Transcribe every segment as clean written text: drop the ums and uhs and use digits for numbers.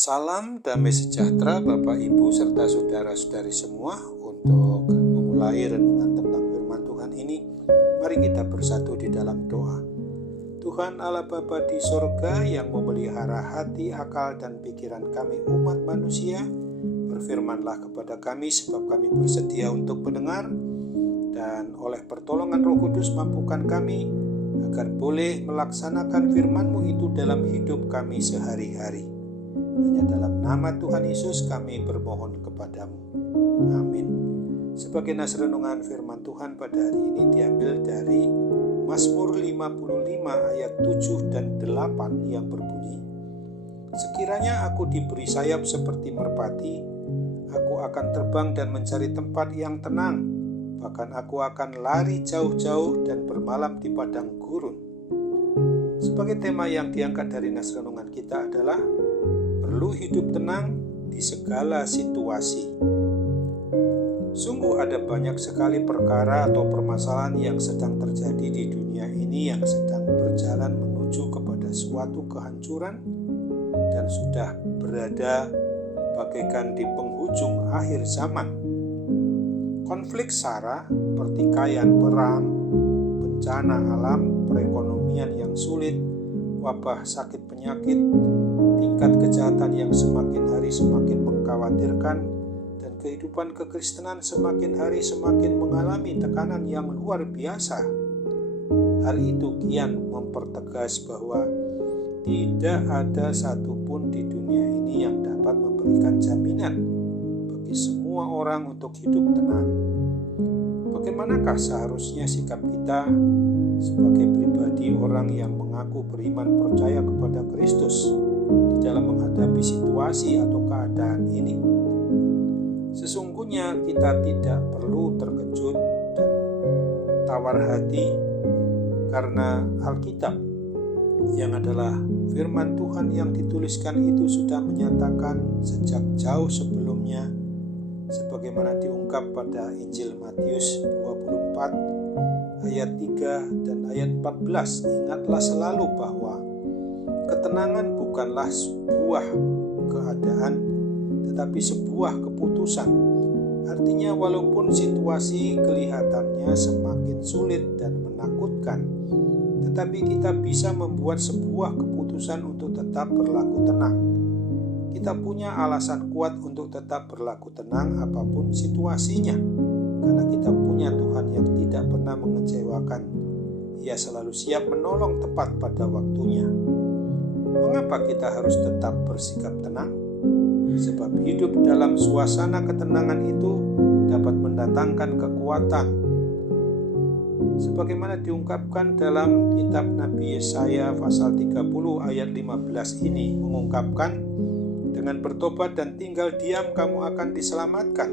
Salam damai sejahtera Bapak Ibu serta saudara-saudari semua. Untuk memulai renungan tentang firman Tuhan ini, mari kita bersatu di dalam doa. Tuhan Allah Bapa di sorga yang memelihara hati, akal, dan pikiran kami umat manusia, berfirmanlah kepada kami sebab kami bersedia untuk mendengar, dan oleh pertolongan Roh Kudus mampukan kami agar boleh melaksanakan firman-Mu itu dalam hidup kami sehari-hari. Hanya dalam nama Tuhan Yesus kami bermohon kepadamu. Amin. Sebagai nas renungan firman Tuhan pada hari ini diambil dari Mazmur 55 ayat 7 dan 8 yang berbunyi, "Sekiranya aku diberi sayap seperti merpati, aku akan terbang dan mencari tempat yang tenang. Bahkan aku akan lari jauh-jauh dan bermalam di padang gurun." Sebagai tema yang diangkat dari nas renungan kita adalah perlu hidup tenang di segala situasi. Sungguh ada banyak sekali perkara atau permasalahan yang sedang terjadi di dunia ini yang sedang berjalan menuju kepada suatu kehancuran dan sudah berada bagaikan di penghujung akhir zaman. Konflik SARA, pertikaian perang, bencana alam, perekonomian yang sulit, wabah sakit penyakit, tingkat kejahatan yang semakin hari semakin mengkhawatirkan, dan kehidupan kekristenan semakin hari semakin mengalami tekanan yang luar biasa. Hal itu kian mempertegas bahwa tidak ada satupun di dunia ini yang dapat memberikan jaminan bagi semua orang untuk hidup tenang. Bagaimanakah seharusnya sikap kita sebagai pribadi orang yang mengaku beriman percaya kepada Kristus di dalam menghadapi situasi atau keadaan ini? Sesungguhnya kita tidak perlu terkejut dan tawar hati karena Alkitab yang adalah firman Tuhan yang dituliskan itu sudah menyatakan sejak jauh sebelumnya, sebagaimana diungkap pada Injil Matius 24 ayat 3 dan ayat 14. Ingatlah selalu bahwa ketenangan bukanlah sebuah keadaan, tetapi sebuah keputusan. Artinya walaupun situasi kelihatannya semakin sulit dan menakutkan, tetapi kita bisa membuat sebuah keputusan untuk tetap berlaku tenang. Kita punya alasan kuat untuk tetap berlaku tenang apapun situasinya, karena kita punya Tuhan yang tidak pernah mengecewakan. Ia selalu siap menolong tepat pada waktunya. Mengapa kita harus tetap bersikap tenang? Sebab hidup dalam suasana ketenangan itu dapat mendatangkan kekuatan. Sebagaimana diungkapkan dalam kitab Nabi Yesaya pasal 30 ayat 15 ini mengungkapkan, "Dengan bertobat dan tinggal diam kamu akan diselamatkan.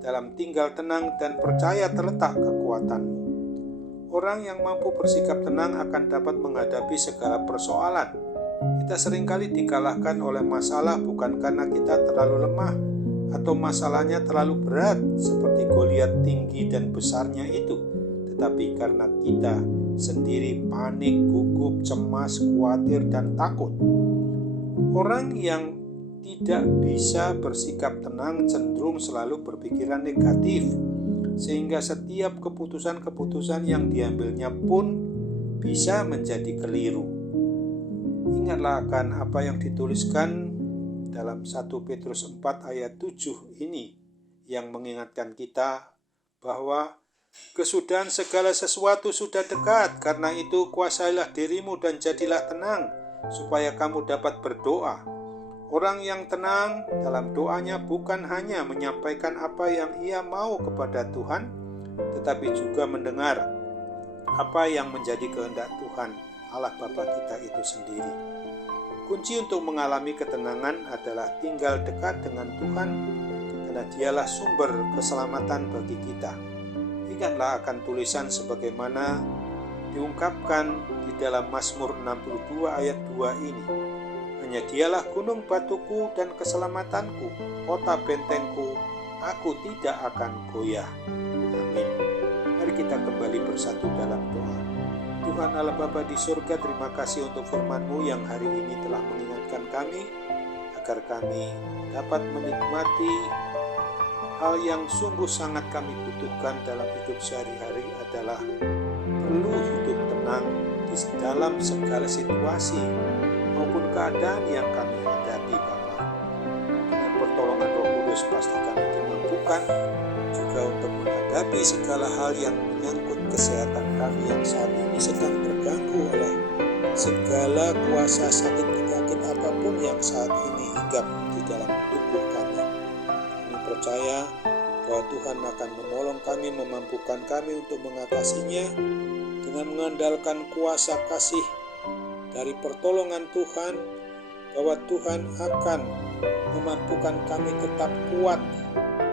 Dalam tinggal tenang dan percaya terletak kekuatanmu." Orang yang mampu bersikap tenang akan dapat menghadapi segala persoalan. Kita seringkali dikalahkan oleh masalah bukan karena kita terlalu lemah atau masalahnya terlalu berat seperti Goliat tinggi dan besarnya itu, tetapi karena kita sendiri panik, gugup, cemas, khawatir, dan takut. Orang yang tidak bisa bersikap tenang cenderung selalu berpikiran negatif, sehingga setiap keputusan-keputusan yang diambilnya pun bisa menjadi keliru. Ingatlah akan apa yang dituliskan dalam 1 Petrus 4 ayat 7 ini yang mengingatkan kita bahwa kesudahan segala sesuatu sudah dekat. Karena itu kuasailah dirimu dan jadilah tenang, supaya kamu dapat berdoa. Orang yang tenang dalam doanya bukan hanya menyampaikan apa yang ia mau kepada Tuhan, tetapi juga mendengar apa yang menjadi kehendak Tuhan Allah Bapa kita itu sendiri. Kunci untuk mengalami ketenangan adalah tinggal dekat dengan Tuhan, karena Dialah sumber keselamatan bagi kita. Ingatlah akan tulisan sebagaimana diungkapkan di dalam Mazmur 62 ayat 2 ini. "Hanya Dialah gunung batuku dan keselamatanku, kota bentengku, aku tidak akan goyah." Amin. Mari kita kembali bersatu dalam doa. Tuhan Allah Bapa di surga, terima kasih untuk firman-Mu yang hari ini telah mengingatkan kami agar kami dapat menikmati hal yang sungguh sangat kami butuhkan dalam hidup sehari-hari adalah perlu hidup tenang di dalam segala situasi maupun keadaan yang kami hadapi, Bapa. Dengan pertolongan Roh Kudus pasti kami dimampukan juga untuk menghadapi segala hal yang menyangkut kesehatan kami yang saat ini sedang terganggu oleh segala kuasa sakit penyakit apapun yang saat ini hinggap di dalam tubuh kami. Kami percaya bahwa Tuhan akan menolong kami, memampukan kami untuk mengatasinya dengan mengandalkan kuasa kasih dari pertolongan Tuhan, bahwa Tuhan akan memampukan kami tetap kuat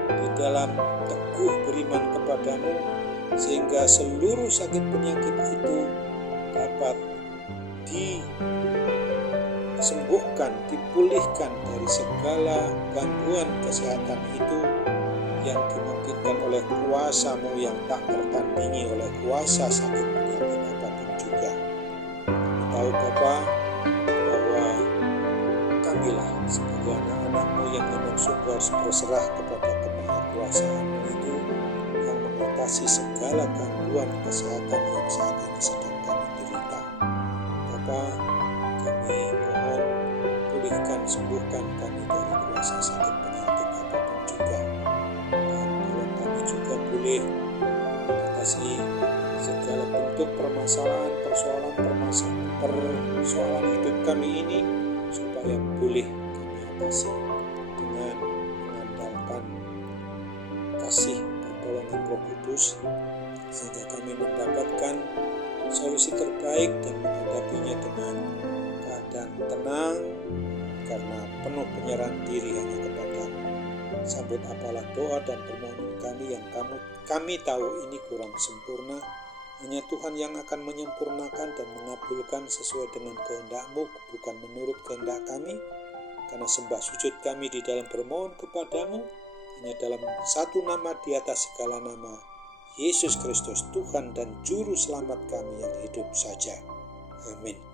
di dalam teguh beriman kepadamu, sehingga seluruh sakit penyakit itu dapat disembuhkan, dipulihkan dari segala gangguan kesehatan itu yang dimungkinkan oleh kuasa-Mu yang tak tertandingi oleh kuasa sakit penyakit apapun juga. Kami tahu Bapa bahwa kamilah sebagai anak-anak-Mu yang memang sungguh harus berserah kepada kemahakuasaan-Mu itu yang mengatasi segala gangguan kesehatan yang saat ini sedang kami derita. Bapa, kami mohon pulihkan, sembuhkan kami dari kuasa sakit penyakit apapun juga, dan tolong kami juga boleh mengatasi segala bentuk persoalan hidup kami ini, supaya boleh kami atasi dengan mengandalkan kasih pertolongan Roh Kudus, sehingga kami mendapatkan solusi terbaik dan menghadapinya dengan keadaan tenang karena penuh penyerahan diri hanya kepada-Mu. Sambut apalah doa dan permohonan kami yang kami tahu ini kurang sempurna. Hanya Tuhan yang akan menyempurnakan dan mengabulkan sesuai dengan kehendak-Mu, bukan menurut kehendak kami. Karena sembah sujud kami di dalam bermohon kepada-Mu hanya dalam satu nama di atas segala nama, Yesus Kristus, Tuhan dan Juru Selamat kami yang hidup saja. Amin.